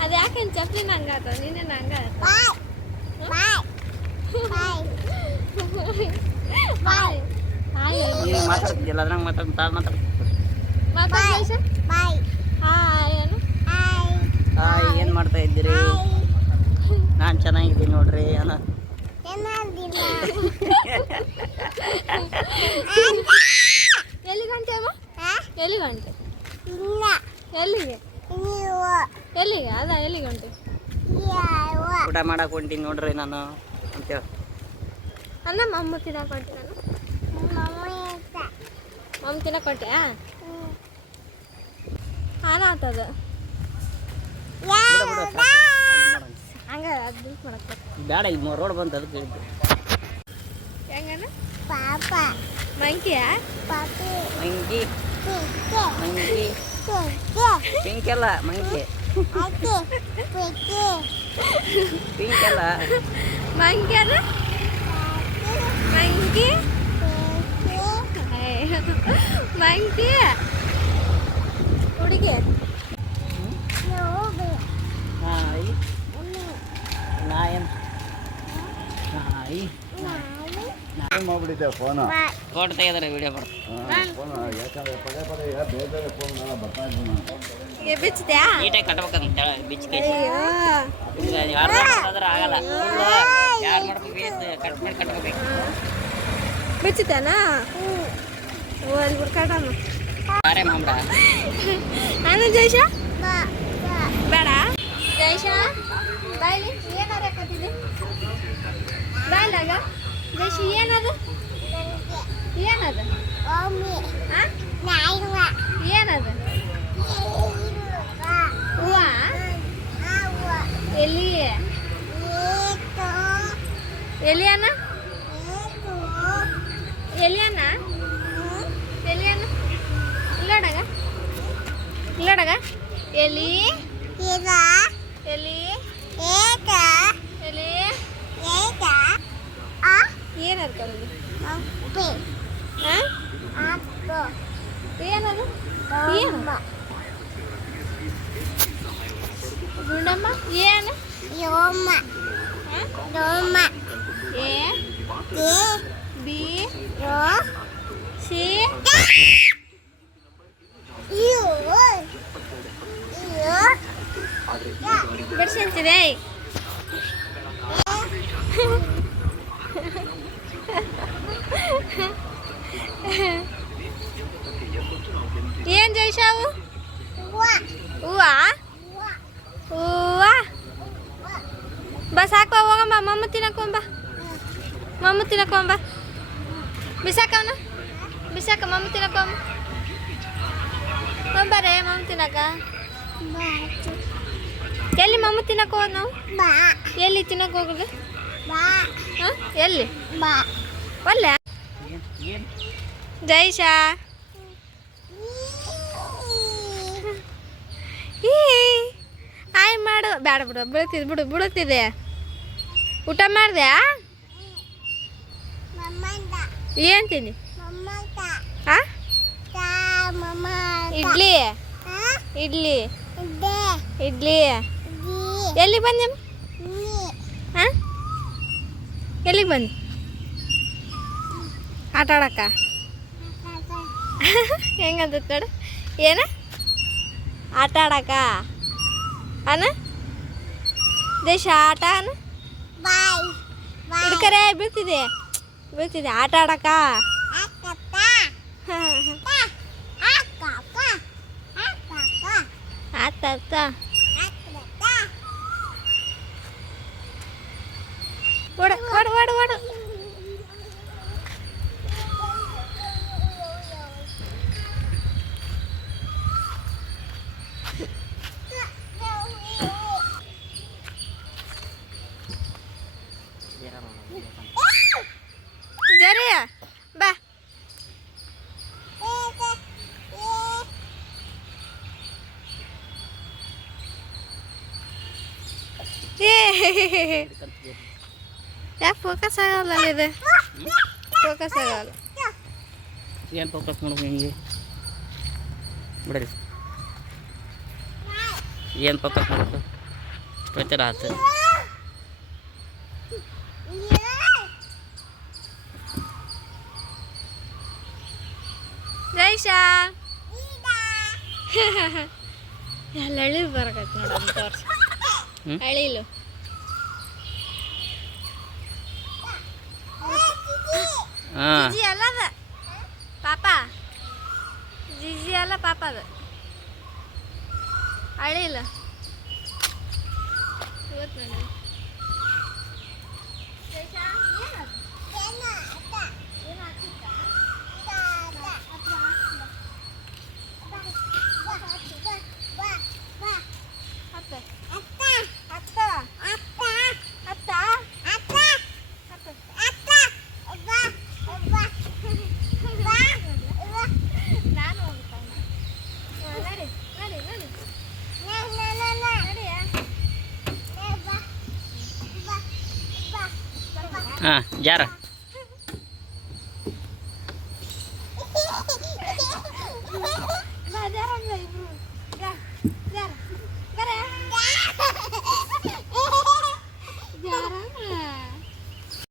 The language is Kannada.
ಅದು ಯಾಕೆ ಚಪ್ಪಲಿ ನಂಗೆ ಆತ ನೀನೇ ನಂಗೆ ಮಾತಾಡ್ತಿದ್ದಿಲ್ಲ ಅದ್ರಂಗೆ ಮಾತಾಡ್ತಾರೆ ಹಾಯ್ ಏನು ಮಾಡ್ತಾ ಇದ್ದೀರಿ? ನಾನು ಚೆನ್ನಾಗಿದ್ದೀನಿ ನೋಡ್ರಿ. ಅಲ್ಲ ಎಲ್ಲಿ ಗಂಟೆ ಅಮ್ಮ ಎಲ್ಲಿ ಗಂಟೆ ಎಲ್ಲಿಗೆ ಎಲ್ಲಿಗೆ ಅದ ಎಲ್ಲಿ ಗಂಟೆ ಊಟ ಮಾಡಕ್ಕೆ ಹೊಂಟೀನಿ ನೋಡ್ರಿ ನಾನು ಅಂತೇಳಿ ಅನ್ನ ಮಮ್ಮ ತಿನ್ನಕ್ಕೆ ಕೊಟ್ಟೆ ನಾನು ಮಮ್ಮ ತಿನ್ನಕ್ಕೆ ಕೊಟ್ಟೆ ಹಾನ ಆತದ ಹಂಗೆ ಅದು ಡ್ರಿಂಕ್ ಮಾಡಕ್ಕೆ ಬೇಡ ಈಗ ರೋಡ್ ಬಂತು ಅದಕ್ಕೆ ಹೇಳಿದ್ದು. ಹೆಂಗನ ಪಾಪ ಮಂಕಿಯ ಮಂಕಿ ಮಂಕಿ ಪಿಂಕ್ ಅಲ್ಲ ಮಂಕಿ ಪಿಂಕ್ ಅಲ್ಲ ಮಂಕಿ ಅದ ಮಂಕಿ ಮಂಕಿ ಹುಡುಗಿ ನಾಯಿ ನಾಯನ್ ನಾಯಿ ಮಾಡ್ಬಿಟ್ಟಿದ್ದೆ ಫೋನು ಫೋಟೋ ತೆಗೆದ್ರೆ ವಿಡಿಯೋ ಮಾಡ್ತೀನಿ. ಫೋನ್ ಯಾಕಂದ್ರೆ ಪದೇ ಪದೇ ಬೇರೆ ಬೇರೆ ಫೋನ್ ಬರ್ತಾ ಇದ್ವಿ ನಾನು ಬಿಚ್ಚಿದ್ಯಾ ನೀಟಾಗಿ ಕಟ್ಬೇಕಂತ ಬಿಚ್ಚಿಗೆ ಯಾರು ಆದ್ರೆ ಆಗಲ್ಲ ಯಾರು ಮಾಡ್ಬೇಕು ಕಟ್ ಮೇಲೆ ಕಟ್ಕೋಬೇಕು. ಬಿಚ್ಚಿತೇನಾ ಅಲ್ಲಿ ಬಿಡ್ಕಾಟಮ್ಮ ಬಾರೆ ಮಾಮ್ಡ ನಾನು ಜೈಶ ಬೇಡ ಜೈಶ ಬಾಯ್ಲಿ ಏನಾರ ಕತ್ತಿದ್ದೆ ಬಾಯ್ಲಾಗ ಜೈಶ ಏನದು ಏನದು ಏನದು ಹೂವ ಎಲ್ಲಿ ಎಲಿಯನ ಎಲಿಯನ ಎಲಿಯನ ಇಲ್ಲಡಗ ಇಲ್ಲಡಗ ಎಲಿ ಎಲಿ ಎಲಿ ಏನು ಅನ್ಕೊಳ್ಳಿ ಏನದು ಏನು ಗುಂಡಮ್ಮ ಏನು ಎ ಬಿ ಸಿ ಬಿಡ್ಸಂತಿದೆ ಏನ್ ಜೈಶಾವು ಹೂವ ಹೂವ ಬಸ್ ಹಾಕುವ ಹೋಗಮ್ಮ ಮಮ್ಮ ತಿನ್ನಕೊಂಬ ಮಮ್ಮ ತಿನ್ನಕೊಂಬ ಬಿಸಾಕವನ ಬಿಸಾಕ ಮಮ್ಮ ತಿನ್ನಕೊಂಬ ಬಂಬಾರೆ ಮಮ್ಮ ತಿನ್ನಕ ಎಲ್ಲಿ ಮಮ್ಮ ತಿನ್ನಕ ಹೋದ್ ನಾವು ಎಲ್ಲಿ ತಿನ್ನಕ್ ಹೋಗುದು ಎಲ್ಲಿ ಒಲ್ಲೆ ಜೈಶಾ ಈ ಆಯ್ ಮಾಡು ಬೇಡ ಬಿಡು ಬೀಳ್ತಿದ್ ಬಿಡು ಬಿಡುತ್ತಿದೆ ಊಟ ಮಾಡಿದೆ ಏನು ತಿಂದಿ ಇಡ್ಲಿ ಇಡ್ಲಿ ಇಡ್ಲಿ ಎಲ್ಲಿಗೆ ಬಂದೆ ಹಾಂ ಎಲ್ಲಿಗೆ ಬಂದು ಆಟ ಆಡಕ್ಕ ಹೆಂಗಂತ ನೋಡು ಏನ ಆಟ ಆಡಕ್ಕ ಅನ ದೇಶ ಆಟ ಅನ ಹಿಡ್ಕರೆ ಬೀಳ್ತಿದೆ ಬೀಳ್ತಿದೆ ಆಟ ಆಡಕ್ಕ ಆತ ಓಡ ಓಡ ಓಡ ಓಡ ಜರಿಯ ಬಾ ಯಾಕೆ ಫೋಕಸ್ ಆಗಲ್ಲ ಇದು ಫೋಕಸ್ ಆಗಲ್ಲ ಏನು ಫೋಕಸ್ ಮಾಡ್ಬೇಕು ಹಿಂಗೆ ಬಿಡ್ರಿ ಏನು ಫೋಕಸ್ ಮಾಡಬೇಕು ಎಷ್ಟೊತ್ತರ ಆತು ಜೈಶಾ ಎಲ್ಲ ಎಳಿ ಬರಕೈತಿ ನೋಡೋದು ತೋರ್ಸಿ ಅಳಿಲು ಹಾಂ ಜಿಜಿ ಅಲ್ಲ ಅದ ಪಾಪ ಜಿಜಿ ಅಲ್ಲ ಪಾಪ ಅದು ಅಳಿಲ್ಲ ಇವತ್ತು ನೋಡಿ ಹಾಂ ಜಾರ